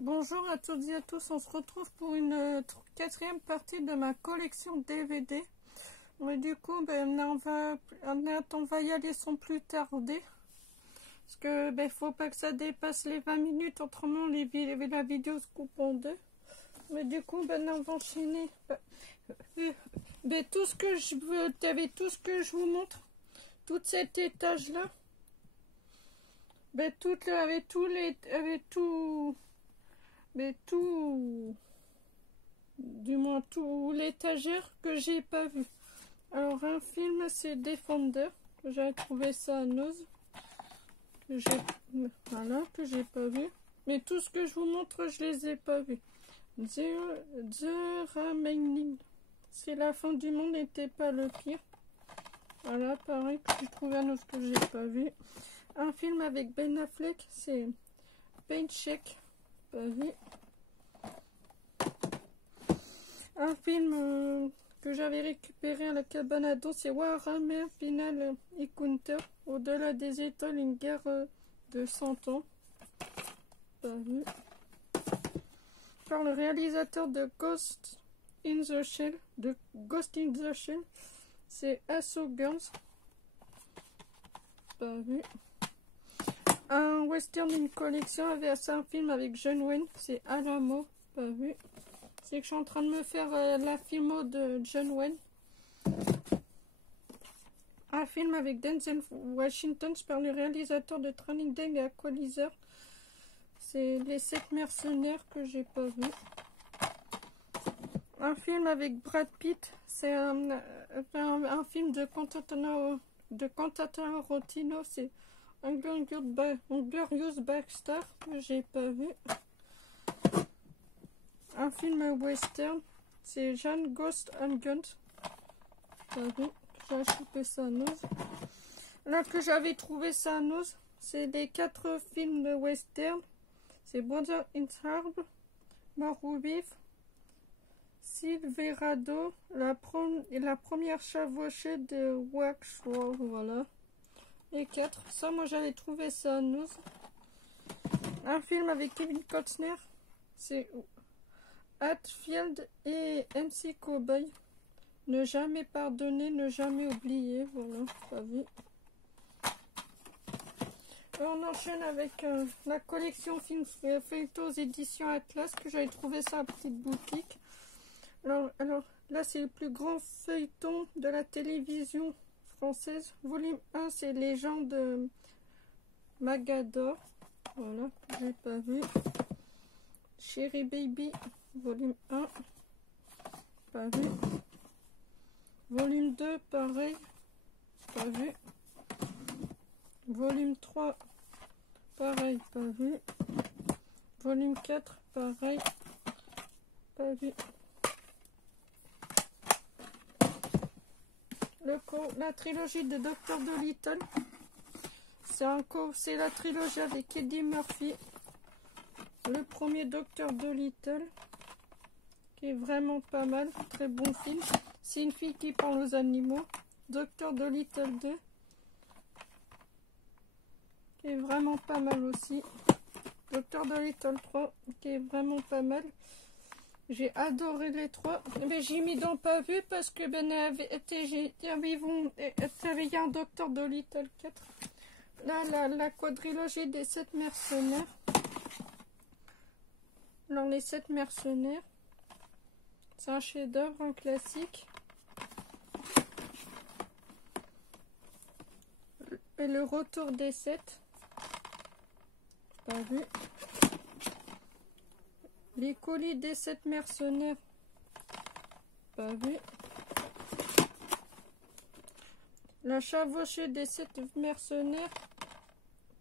Bonjour à toutes et à tous, on se retrouve pour une quatrième partie de ma collection DVD. Mais du coup, on va y aller sans plus tarder. Parce que faut pas que ça dépasse les 20 minutes, autrement la vidéo se coupe en deux. Mais du coup, on va enchaîner. Tout ce que je veux, tout ce que je vous montre, tout cet étage-là, du moins tout l'étagère que j'ai pas vu. Alors un film, c'est Defender, que j'ai trouvé ça à Nose, que j'ai pas vu. Mais tout ce que je vous montre, je les ai pas vus. The Remaining, c'est la fin du monde n'était pas le pire. Voilà, pareil que j'ai trouvé à Nose que j'ai pas vu. Un film avec Ben Affleck, c'est Paycheck, pas vu. Un film que j'avais récupéré à la cabane à dos, c'est Warhammer Final Encounter, au-delà des étoiles, une guerre de 100 ans. Pas vu. Par le réalisateur de Ghost in the Shell, c'est Assault Girls. Pas vu. Un western d'une collection avec un film avec John Wayne, c'est Alamo. Pas vu. C'est que je suis en train de me faire la filmo de John Wayne. Un film avec Denzel Washington par le réalisateur de Training Day et Equalizer. C'est Les 7 mercenaires que j'ai pas vu. Un film avec Brad Pitt. C'est un film de Quentin Tarantino. C'est Inglorious Backstar que j'ai pas vu. Un film western, c'est Jeanne Ghost and Guns. Pas vu, j'ai chopé ça à Nose. Là que j'avais trouvé ça à Nose, c'est les 4 films de western. C'est Brother in Arms, Marouif, Silverado, la première chevauchée de Waxhaw, voilà. Les 4, ça moi j'avais trouvé ça à Nose. Un film avec Kevin Costner, c'est Hatfield et MC Cowboy. Ne jamais pardonner, ne jamais oublier. Voilà, pas vu. On enchaîne avec la collection films feuilletons édition Atlas, que j'avais trouvé ça à petite boutique. Alors là, c'est le plus grand feuilleton de la télévision française. Volume 1, c'est Légende de Magador. Voilà, j'ai pas vu. Cherry Baby, volume 1, pas vu. Volume 2, pareil, pas vu. Volume 3, pareil, pas vu. Volume 4, pareil, pas vu. La trilogie de Dr. Dolittle, c'est la trilogie avec Eddie Murphy. Le premier Dr. Dolittle, qui est vraiment pas mal, très bon film. C'est une fille qui parle aux animaux. Dr. Dolittle 2, qui est vraiment pas mal aussi. Dr. Dolittle 3, qui est vraiment pas mal. J'ai adoré les 3, mais j'ai mis dans pas vu parce que il y a un Dr. Dolittle 4. Là, la quadrilogie des 7 mercenaires. Dans les 7 mercenaires, c'est un chef-d'œuvre, un classique. Et le retour des 7, pas vu. Les colis des 7 mercenaires, pas vu. La chevauchée des 7 mercenaires,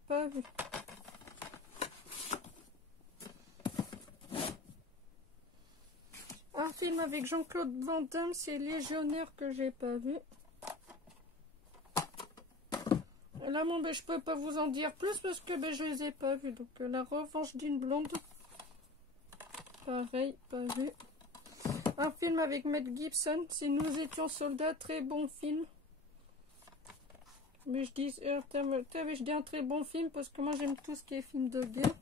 pas vu. Un film avec Jean-Claude Van Damme, c'est Légionnaire que j'ai pas vu. Là, je peux pas vous en dire plus parce que je les ai pas vus. Donc, La Revanche d'une blonde, pareil, pas vu. Un film avec Mel Gibson, c'est Nous étions soldats, très bon film. Mais je dis un très bon film parce que moi j'aime tout ce qui est film de guerre.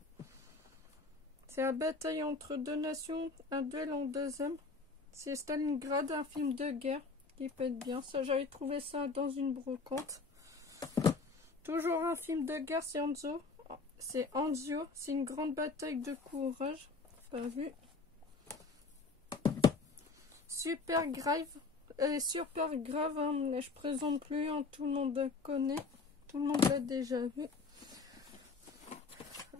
C'est la bataille entre deux nations, un duel en deuxième. C'est Stalingrad, un film de guerre qui peut être bien. Ça, j'avais trouvé ça dans une brocante. Toujours un film de guerre, c'est Anzio. C'est une grande bataille de courage. Pas vu. Super grave. Super grave, hein, mais je présente plus, hein, tout le monde le connaît. Tout le monde l'a déjà vu.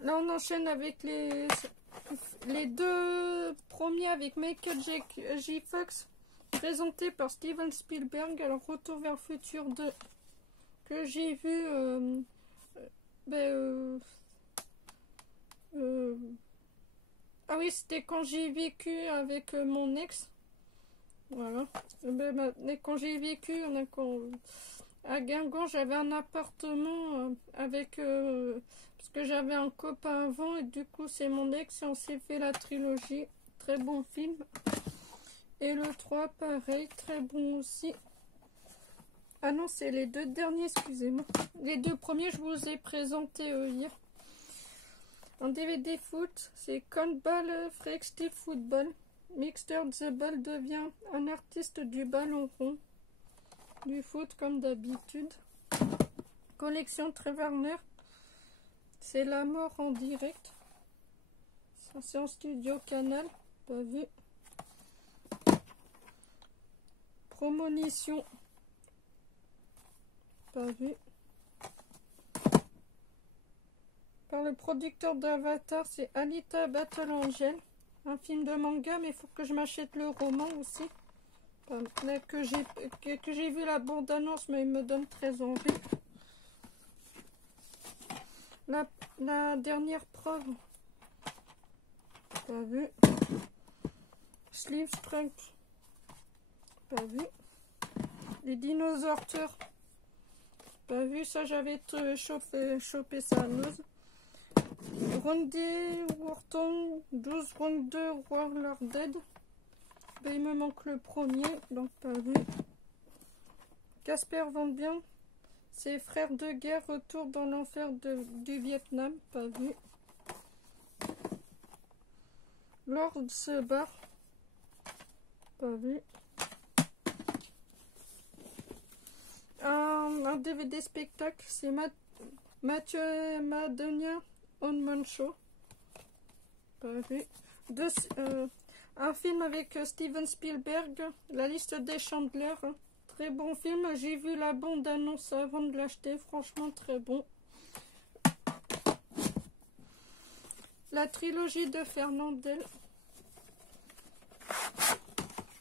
Là, on enchaîne avec les deux premiers avec Michael J. Fox, présenté par Steven Spielberg. Alors, Retour vers le futur 2, que j'ai vu ah oui, c'était quand j'ai vécu avec mon ex. Voilà. Quand j'ai vécu à Guingamp, j'avais un appartement avec parce que j'avais un copain avant et du coup c'est mon ex et on s'est fait la trilogie. Très bon film. Et le 3 pareil, très bon aussi. Ah non, c'est les deux derniers, excusez-moi. Les deux premiers, je vous ai présenté hier. En DVD foot, c'est Handball Freak Steve Football. Mixter The Ball devient un artiste du ballon rond. Du foot comme d'habitude. Collection Trevarner. C'est la mort en direct. Ça c'est en studio Canal. Pas vu. Promonition. Pas vu. Par le producteur d'Avatar, c'est Alita Battle Angel. Un film de manga, mais il faut que je m'achète le roman aussi. Là, que j'ai vu la bande-annonce, mais il me donne très envie. La dernière preuve. Pas vu. Sleeve Strunk. Pas vu. Les dinosaures tueurs. Pas vu, ça j'avais chopé ça à Nose. Randy Orton 12 Round 2 Warlord Dead. Ben, il me manque le premier, donc pas vu. Casper Van Dien, ses frères de guerre, retour dans l'enfer du Vietnam, pas vu. Lord se barre, pas vu. Un DVD spectacle, c'est Mathieu Madonien On Man Show, pas vu. Un film avec Steven Spielberg, La liste des Chandler. Très bon film. J'ai vu la bande-annonce avant de l'acheter. Franchement, très bon. La trilogie de Fernandel.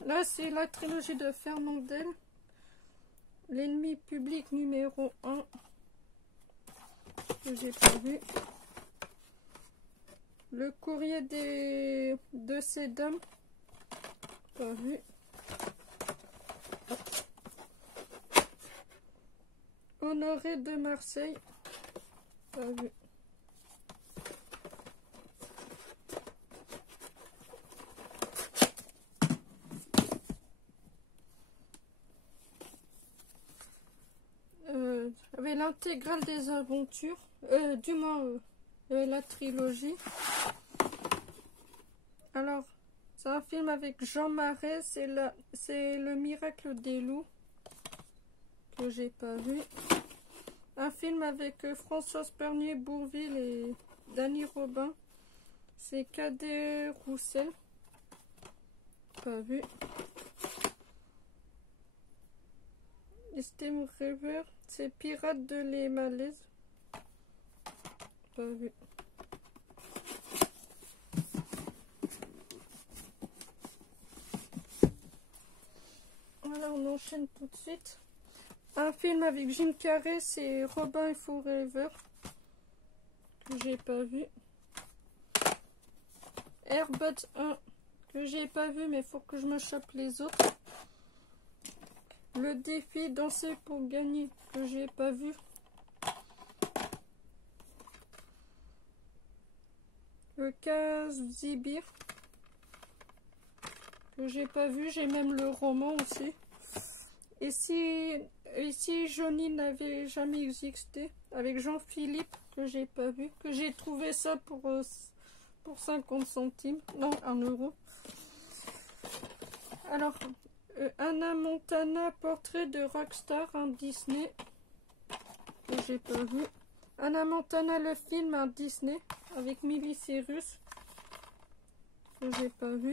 Là, c'est la trilogie de Fernandel. L'ennemi public numéro 1. Que j'ai pas vu. Le courrier de ces dames. Pas vu. Honoré de Marseille. Pas vu. Avec l'intégrale des aventures. Du moins, la trilogie. Alors, c'est un film avec Jean Marais, c'est Le Miracle des loups, que j'ai pas vu. Un film avec Françoise Pernier-Bourvil et Dany Robin, c'est Cadet Roussel, pas vu. Steam River, c'est Pirates de les Malaises, pas vu. Voilà, on enchaîne tout de suite. Un film avec Jim Carrey, c'est Robin Forever, que j'ai pas vu. Airbud 1, que j'ai pas vu, mais faut que je me chope les autres. Le défi Danser pour gagner, que j'ai pas vu. Le Kazibir, que j'ai pas vu, j'ai même le roman aussi. Et si Johnny n'avait jamais existé, avec Jean-Philippe, que j'ai pas vu, que j'ai trouvé ça pour 50 centimes, non, 1 euro. Alors, Hannah Montana, portrait de rockstar, un Disney, que j'ai pas vu. Hannah Montana, le film, un Disney, avec Miley Cyrus, que j'ai pas vu.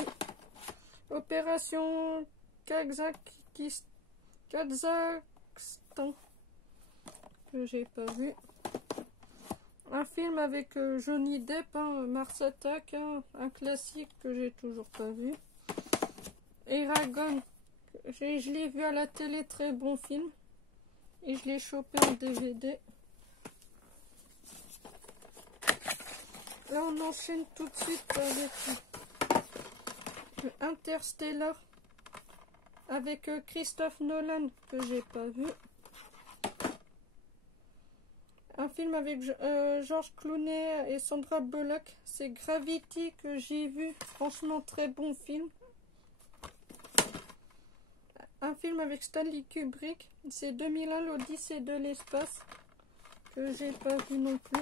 Opération Kazakhstan, que j'ai pas vu. Un film avec Johnny Depp, hein, Mars Attack, hein, un classique que j'ai toujours pas vu. Eragon, je l'ai vu à la télé, très bon film. Et je l'ai chopé en DVD. Là, on enchaîne tout de suite avec Interstellar, avec Christophe Nolan, que j'ai pas vu. Un film avec George Clooney et Sandra Bullock, c'est Gravity, que j'ai vu. Franchement, très bon film. Un film avec Stanley Kubrick, c'est 2001, l'Odyssée de l'espace, que j'ai pas vu non plus.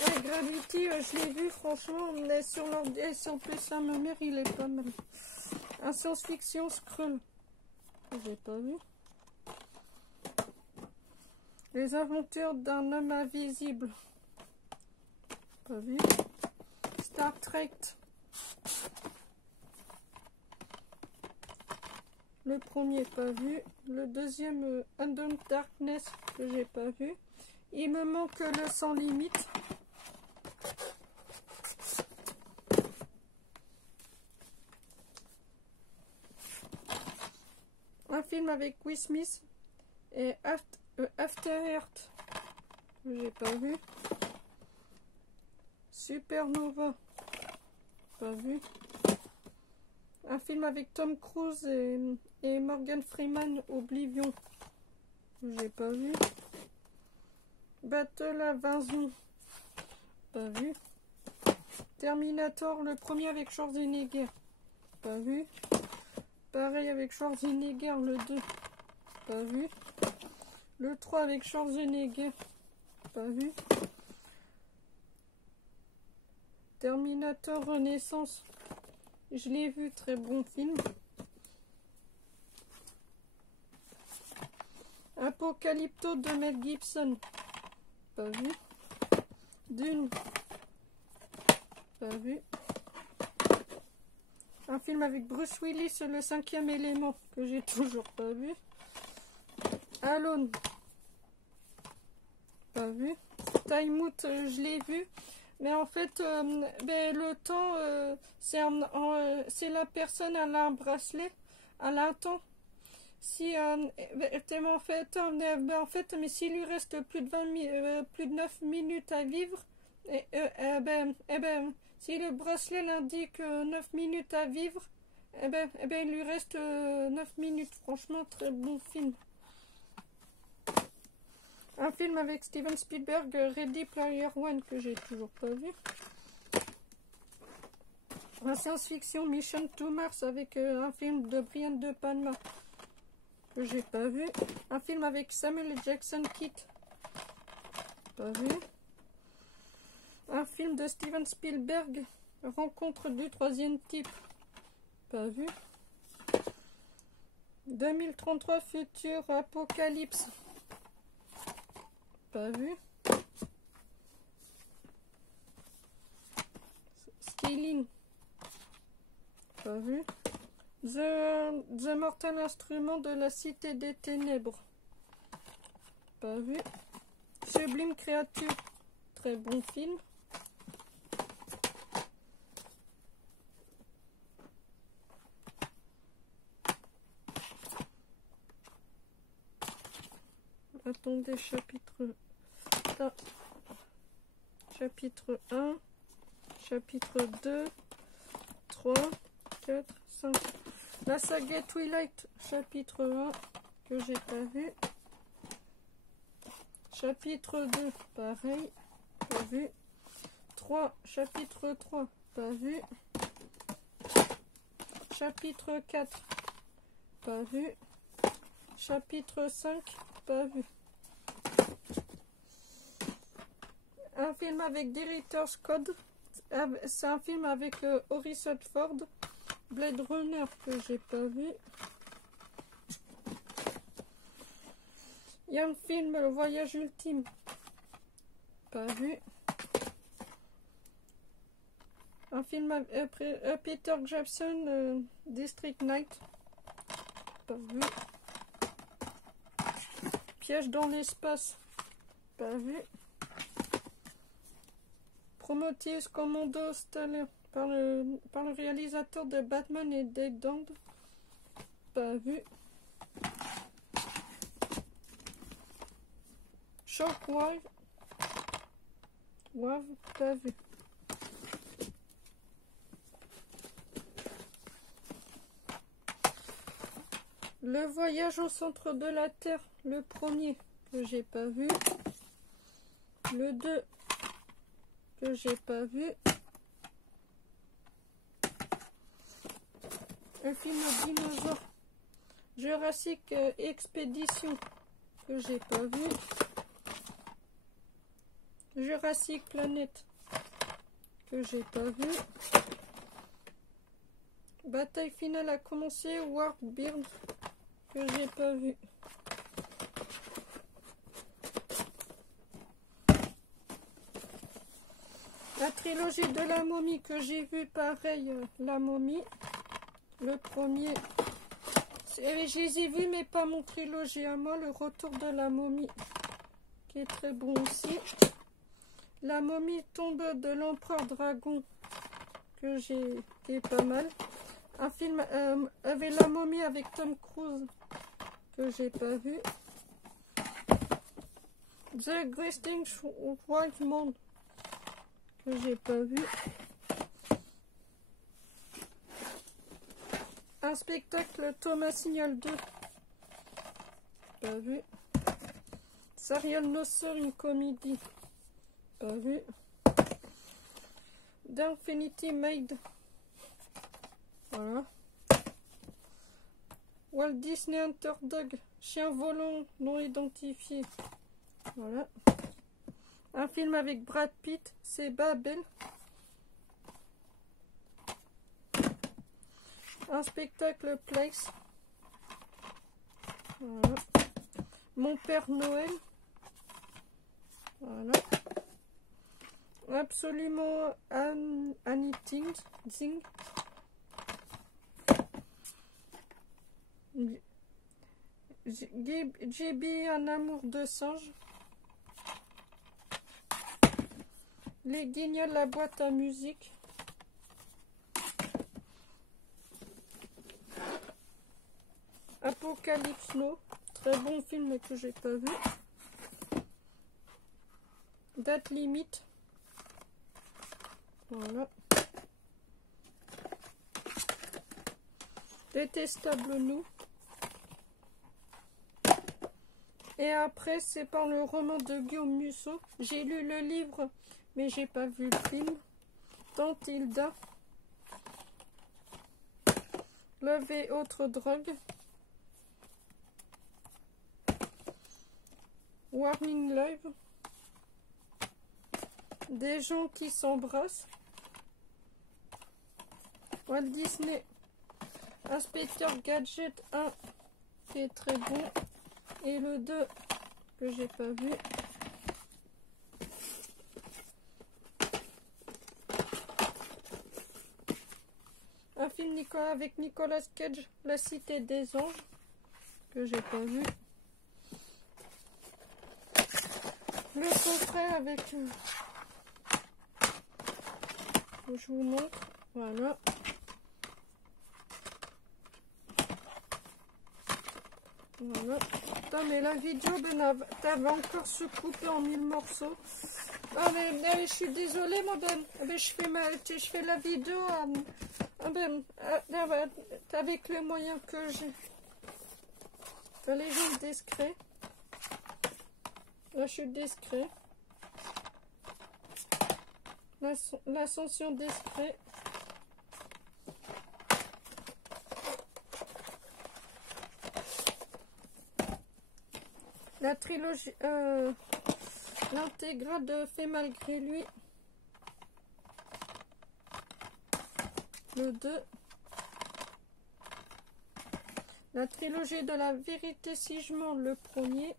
Ouais, Gravity, je l'ai vu, franchement, mais sur plus à ma mère, il est pas mal. Un science-fiction Skrull, que j'ai pas vu. Les aventures d'un homme invisible, pas vu. Star Trek, le premier pas vu, le deuxième Under Darkness, que j'ai pas vu. Il me manque le Sans Limite. Un film avec Will Smith et After Earth, que j'ai pas vu. Supernova, pas vu. Un film avec Tom Cruise et Morgan Freeman, Oblivion, que j'ai pas vu. Battle Invasion, pas vu. Terminator, le premier avec Schwarzenegger, pas vu. Pareil avec Schwarzenegger, le 2, pas vu. Le 3 avec Schwarzenegger, pas vu. Terminator Renaissance, je l'ai vu, très bon film. Apocalypto de Mel Gibson, pas vu. Dune, pas vu. Un film avec Bruce Willis, le 5e élément, que j'ai toujours pas vu. Alone, pas vu. Time Out, je l'ai vu. Mais en fait, le temps, c'est la personne, elle a un bracelet, elle a un temps. Si, en fait, mais s'il lui reste plus de 9 minutes à vivre, si le bracelet l'indique 9 minutes à vivre, il lui reste 9 minutes. Franchement, très bon film. Un film avec Steven Spielberg, Ready Player One, que j'ai toujours pas vu. Un science-fiction, Mission to Mars, avec un film de Brian De Palma, que j'ai pas vu. Un film avec Samuel Jackson Kit, pas vu. Un film de Steven Spielberg, Rencontre du troisième type, pas vu. 2033 Futur Apocalypse, pas vu. Stealing, pas vu. The Mortal Instrument de la Cité des Ténèbres, pas vu. Sublime Créature, très bon film. Attendez, chapitre 1, chapitre 2, 3, 4, 5. La saga Twilight, chapitre 1, que j'ai pas vu. Chapitre 2, pareil, pas vu. 3, chapitre 3, pas vu. Chapitre 4, pas vu. Chapitre 5, pas vu. film avec Director's Code. C'est un film avec Harrison Ford. Blade Runner que j'ai pas vu. Il y a un film Le Voyage Ultime. Pas vu. Un film avec Peter Jackson, District 9. Pas vu. Piège dans l'espace. Pas vu. Prometheus Commando Stellar par le réalisateur de Batman et Dead End. Pas vu. Shockwave. Wave. Pas vu. Le voyage au centre de la Terre, le premier que j'ai pas vu. Le 2 que j'ai pas vu. Un film dinosaure. Jurassic Expedition que j'ai pas vu. Jurassic Planet que j'ai pas vu. Bataille finale a commencé. Warbird que j'ai pas vu. La trilogie de la momie que j'ai vu, pareil, la momie, le premier, je les ai vus mais pas mon trilogie à moi, le retour de la momie, qui est très bon aussi. La momie tombe de l'empereur dragon, que j'ai, qui est pas mal. Un film avec la momie avec Tom Cruise, que j'ai pas vu. The Greatest White Man, que j'ai pas vu. Un spectacle Thomas Signal 2, pas vu. Serial No Sir, une comédie, pas vu. D'Infinity Maid, voilà. Walt Disney Hunter Dog, chien volant non identifié, voilà. Un film avec Brad Pitt, c'est Babel. Un spectacle Place. Voilà. Mon Père Noël. Voilà. Absolument Anything. JB, un amour de singe. Les Guignols, la boîte à musique. Apocalypse Now, très bon film que j'ai pas vu. Date limite. Voilà. Détestable nous. Et après, c'est par le roman de Guillaume Musso. J'ai lu le livre, mais j'ai pas vu le film. Tante Hilda. Love et autres drogues. Warning Live. Des gens qui s'embrassent. Walt Disney. Inspecteur Gadget 1 qui est très bon. Et le 2 que j'ai pas vu. Un film avec Nicolas Cage, La Cité des Anges, que j'ai pas vu. Le coffret avec... je vous montre. Voilà. Voilà. Putain, mais la vidéo, ben, t'avais encore se couper en 1000 morceaux. Ah, mais je suis désolée, moi, ben, je fais la vidéo avec les moyens que j'ai. Fallait juste discret. Là, je suis discret. L'ascension discret. La trilogie l'intégrale de Fait malgré lui, le 2, la trilogie de La vérité si je mens, le premier,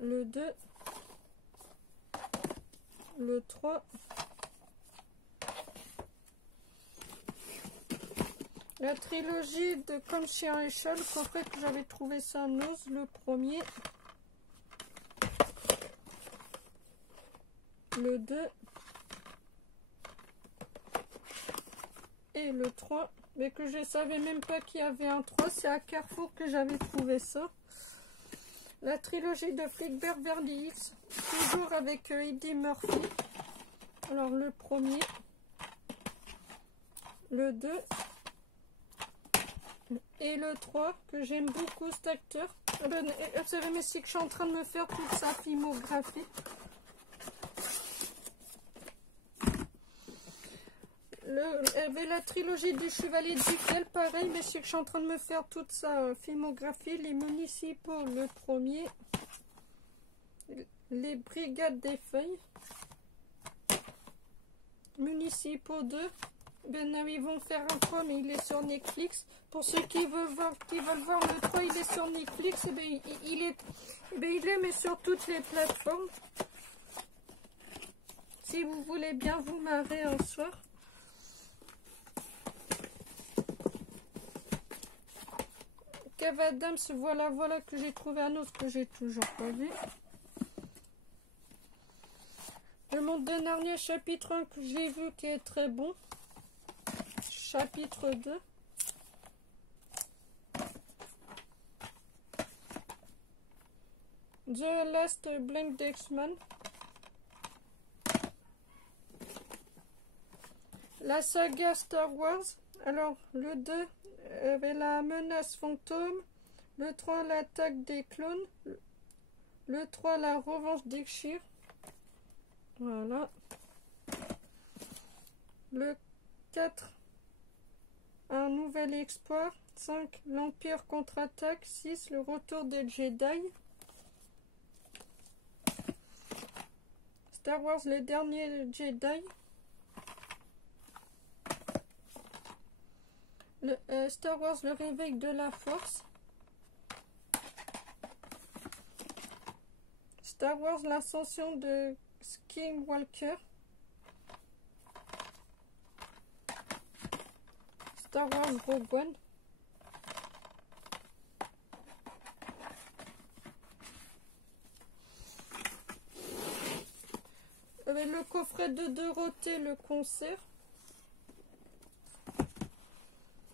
le 2, le 3, la trilogie de Comme chien et chat, le coffret que j'avais trouvé ça à Noz, le premier, le 2 et le 3, mais que je ne savais même pas qu'il y avait un 3, c'est à Carrefour que j'avais trouvé ça. La trilogie de Flic Beverly Hills, toujours avec Eddie Murphy. Alors le premier, le 2 et le 3, que j'aime beaucoup cet acteur. Vous savez, mais c'est que je suis en train de me faire toute sa filmographie. La trilogie du Chevalier Duquel, pareil, mais c'est que je suis en train de me faire toute sa filmographie. Les Municipaux, le premier. Les Brigades des Feuilles. Municipaux 2. Ben, ils vont faire un 3, mais il est sur Netflix. Pour ceux qui veulent voir le 3, il est sur Netflix. Et ben, il est mais sur toutes les plateformes. Si vous voulez bien vous marrer un soir. Kev Adams, voilà que j'ai trouvé un autre que j'ai toujours pas vu. Le Monde de Narnia, chapitre 1, que j'ai vu qui est très bon. Chapitre 2. The Last Blank Dexman. La saga Star Wars. Alors, le 2, la menace fantôme. Le 3, l'attaque des clones. Le 3, la revanche d'Exir. Voilà. Le 4, un nouvel exploit. 5, l'Empire contre-attaque. 6, le retour des Jedi. Star Wars, les derniers Jedi. Star Wars, le réveil de la force. Star Wars, l'ascension de Skywalker. Star Wars, Rogue One. Le coffret de Dorothée, le concert.